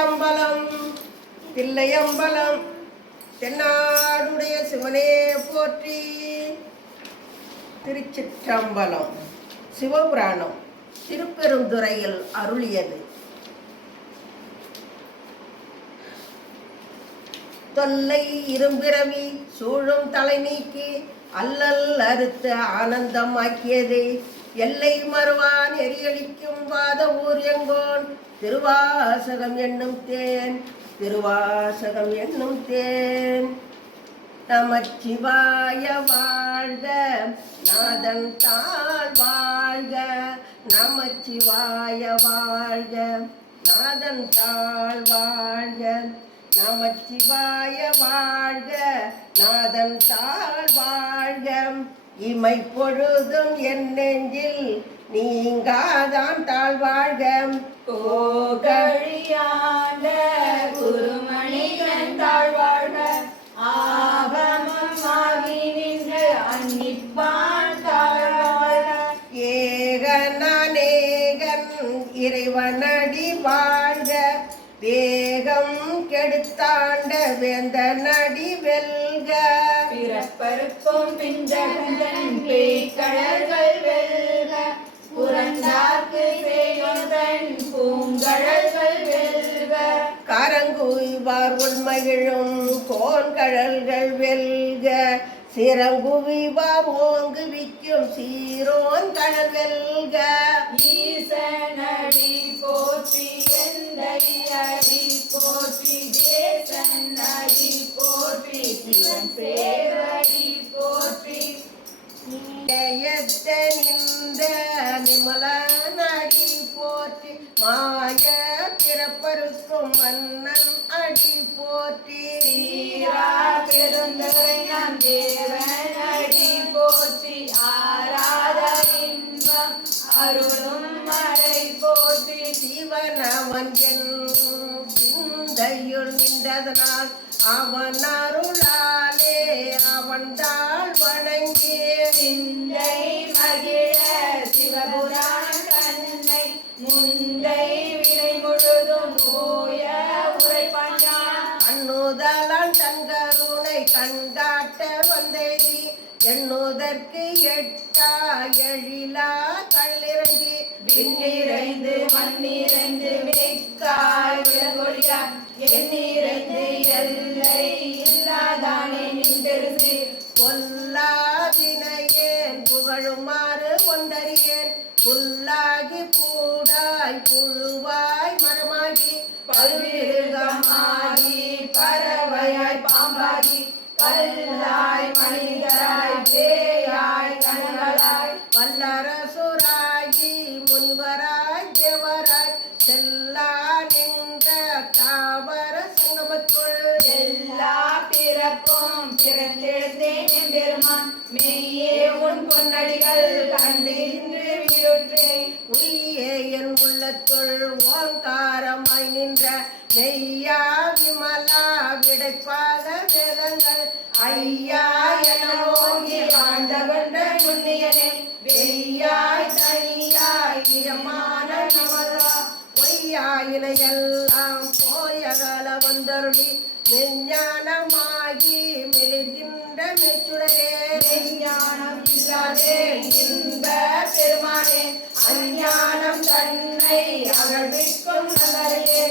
திருச்சிற்றம்பலம் தில்லையம்பலம் தென்னாடுடைய சிவனே போற்றி. திருச்சிற்றம்பலம் சிவபுராணம் திருப்பெருந்துறையில் அருளியது. தொல்லை இரும்பிறவி சூழும் தலை நீக்கி அல்லல் அறுத்து ஆனந்தம் ஆக்கியதே. எல்லை மறுவான் எரியளிக்கும் வாத ஊர் எங்கோன் திருவாசகம் என்னும் தேன் திருவாசகம் என்னும் தேன். நமச்சிவாய வாழ்க நாதன் தாழ் வாழ்க நமச்சிவாய வாழ்க நாதன் தாழ் வாழ்க நமச்சிவாய வாழ்க நாதன் தாழ் வாழ்க. இமை பொழுதும் என் நெஞ்சில் நீங்காதான் தாழ்வாழ்க. வாழ்க குருமணிகன் தாழ்வாழ்க. ஆகமம் ஆகி நின்று அன்னிப்பான் தாழ்வாழ்க. ஏகனானேகன் இறைவனடி வாழ்க. வேகம் கெடுத்தாண்ட வேந்த நடி வெல்க. பிறப்பருக்கும் பிஞ்சகன் பேய்கழல்கள் வெல்க. புறந்தாக்கு செய்யுதன் பூங்கழல்கள் வெல்க. கரங்குவிவார் உண்மையிழும் கோன்கழல்கள் வெல்க. சிறங்குவிவார் ஓங்குவிக்கும் சீரோன் கழல் வெல்க. ஈசனடி போற்றி எந்தை அடி போற்றி தேசனடி போற்றி சிவன் சேவடி போற்றி நின்ற நிமலனடி போற்றி மாய பிறப்பருக்கும் மன்னன் அடி போற்றி. தீரா பெருந்தரை நம் தேவனடி போற்றி ஆராத இன்பம் அருளும் மழை போற்றி. சிவனவன் சிந்தையுள் நின்றதனால் அவன் அருளாலே அவன்தாள் வணங்கி சிந்தை மகிழ சிவபுராண கண்ணை முந்தை வினை முழுதும் ஓய உரைப்பான் அண்ணுதலான் தங்கருணை கண்காட்ட வந்தேதி எண்ணுதற்கு எட்டா எழிலா கல்லிறங்கி விண்ணிறைந்து மண்ணிறைந்து புழுவாய் மரமாகி பல்விருகமாகி பறவையாய் பாம்பாகி கல்லாய் மனிதராய் பேயாய் கனகளாய் வல்லரசுராகி முனிவராய் தேவராய் செல்லா நின்ற தாவர சங்கமத்துள் எல்லா பிறப்பும் பிறந்தெழுந்தேன் பெருமான். மெய்யே உன் பொன்னடிகள் கண்டிருந்த ஓங்காரமாய் நின்ற நெய்யா விமலா விடைப்பாக வேதங்கள். ஐயா என ஓங்கி ஆண்டவன்ற புண்ணியனே வெய்யாய் தனியாய் நிஜமான நமதா. பொய்யாயினையெல்லாம் போயகல வந்தருளி விஞ்ஞானமாகி மெலிகின்ற மெச்சுடரே. விஞ்ஞானம் இல்லாதே இன்ப பெருமானே அஞ்ஞானம் தன்னை அகழ்விக்கும் நகரையே.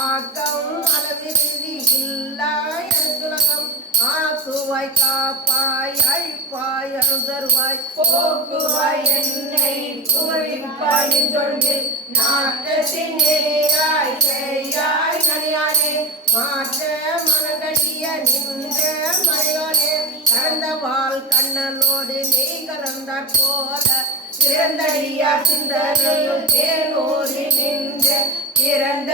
ஆக்கம் அளவிருதி இல்லா எழுத்துலகம். ஆக்குவாய் காப்பாய் அழிப்பாய் அருதருவாய் போக்குவாய் என்னை குமரிப்பாய் தொழில் நாட்டத்தின் நேராய் செய்யாய் நனியானே மாற்ற மனகடிய நின்ற மறையோனே கலந்தவாள் கண்ணனோடு நீ கலந்தாற் போல சிறந்தடியார் சிந்தனையும் தேனூரி நின்ற இறந்த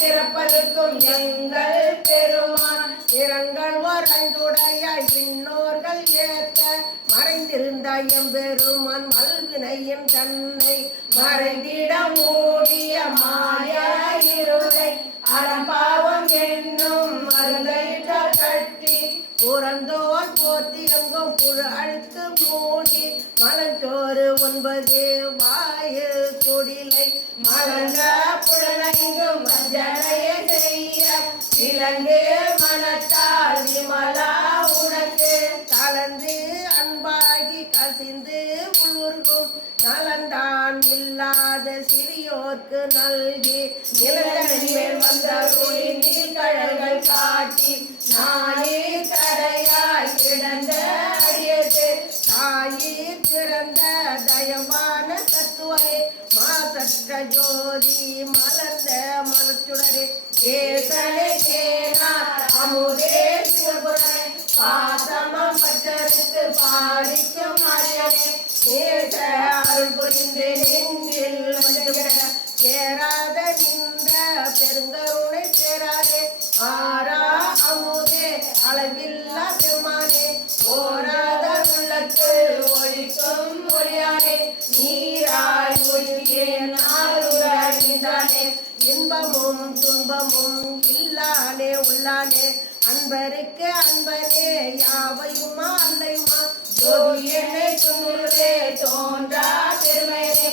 பிறப்பதற்கும் எங்கள் பெருமான் இரங்கள் வரந்துடைய இன்னோர்கள் ஏத்த மறைந்திருந்த எம்பெருமான் மல்வினையும் தன்னை மறைந்திட மூடிய வாயு குடிலை மலங்க செய்ய. விலங்கு மனத்தால் விமலா உனக்கு. கலந்து அன்பாகி கசிந்து உள்வுருகும் நலந்தான் இல்லாத சிறியோர்க்கு நல்கி. நிலங்களின் வந்த ஒளி நீர்கடல்கள் காட்டி. நாயே தடையாய் கிடந்த மாசற்ற ஜோதி மலர்ந்த மலச்சுடரே கேசனை கேனா அமுதே சிவபுரமே பாசமம் பற்றறுத்து பாடிக்கும் அரியனே நேச அருள் புரிந்து நெஞ்சில் சேராத நின்ற பெருங்கருணை சேராதே ஆரா அமுதே அளவில்லா பெருமானே. ஓராத உள்ளத்தில் ஒழிக்கும் ஒளியானே நீ இன்பமும் துன்பமும் இல்லானே உள்ளானே அன்பருக்கு அன்பனே யாவையுமா அல்லையுமா ஜோதியனை துண்ணுருவே தோன்றா பெருமையனே.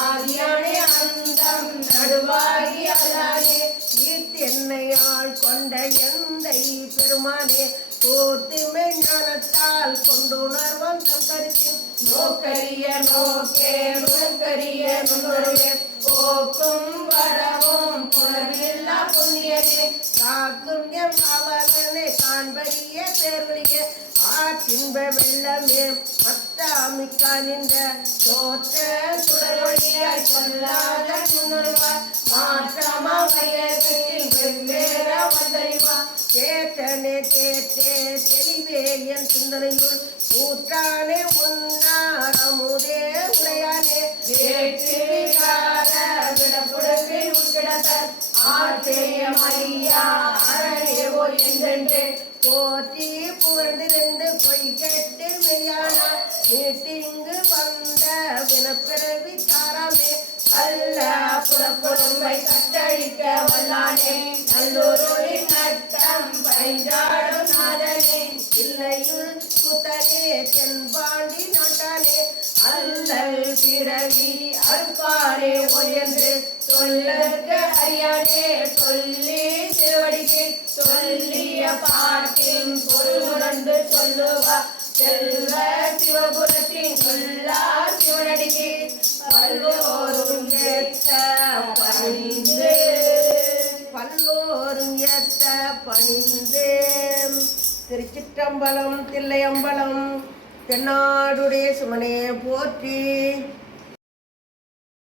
ஆதியானே அந்தம் நடுவாகி அல்லானே ஈர்த்தென்னையாள் கொண்ட எந்தை பெருமானே போர்த்துமை மெஞ்ஞானத்தால் கொண்டுணர்வம் தம் கருத்தின் நோக்கரிய நோக்கே நுணுக்கரிய நுண்ணுருவே போக்கும் ஆற்றின்ப வெள்ளமே மத்தாமிக்கா நின்ற தோற்ற சுடரொழியாய் சொல்லாத நுண்ணுருவா மாற்றமா வயதில் வெவ்வேற வந்தறிவா. கேட்டனே கேட்டே தெளிவே என் சிந்தனையுள் ஊற்றானே உன்னாரமுதே உடையானே. வேற்று விடப்புடத்தில் விடப்புடத்தை உட்கிடத்த ஆற்றேய மையா அரணே ஓ என்றென்றே. போற்றி புகழ்ந்திருந்து பொய் கேட்டு மெய்யானா நீட்டிங்கு வந்த வினப்பிறவி தாராமே. அல்ல புறப்பொருமை கட்டழிக்க வல்லானே. நல்லொருளின் நட்டம் பைஞ்சாடும் நாதனே. இல்லையுள் புத்தனே தென்பாண்டி நாட்டானே. அல்லல் பிறவி அற்பாரே ஒயன்று சொல்லற்க அறியானே சொல்லி திருவடிக்கு சொல்லிய பாட்டின் பொருளுணர்ந்து சொல்லுவா. செல்வ சிவபுரத்தின் சொல்லா சிவனடிக்கு பல்லோரும் ஏத்த பணிந்து. பல்லோரும் ஏத்த பணிந்து. திருச்சிற்றம்பலம் தில்லையம்பலம் தென்னாடுடைய சுமனே போற்றி.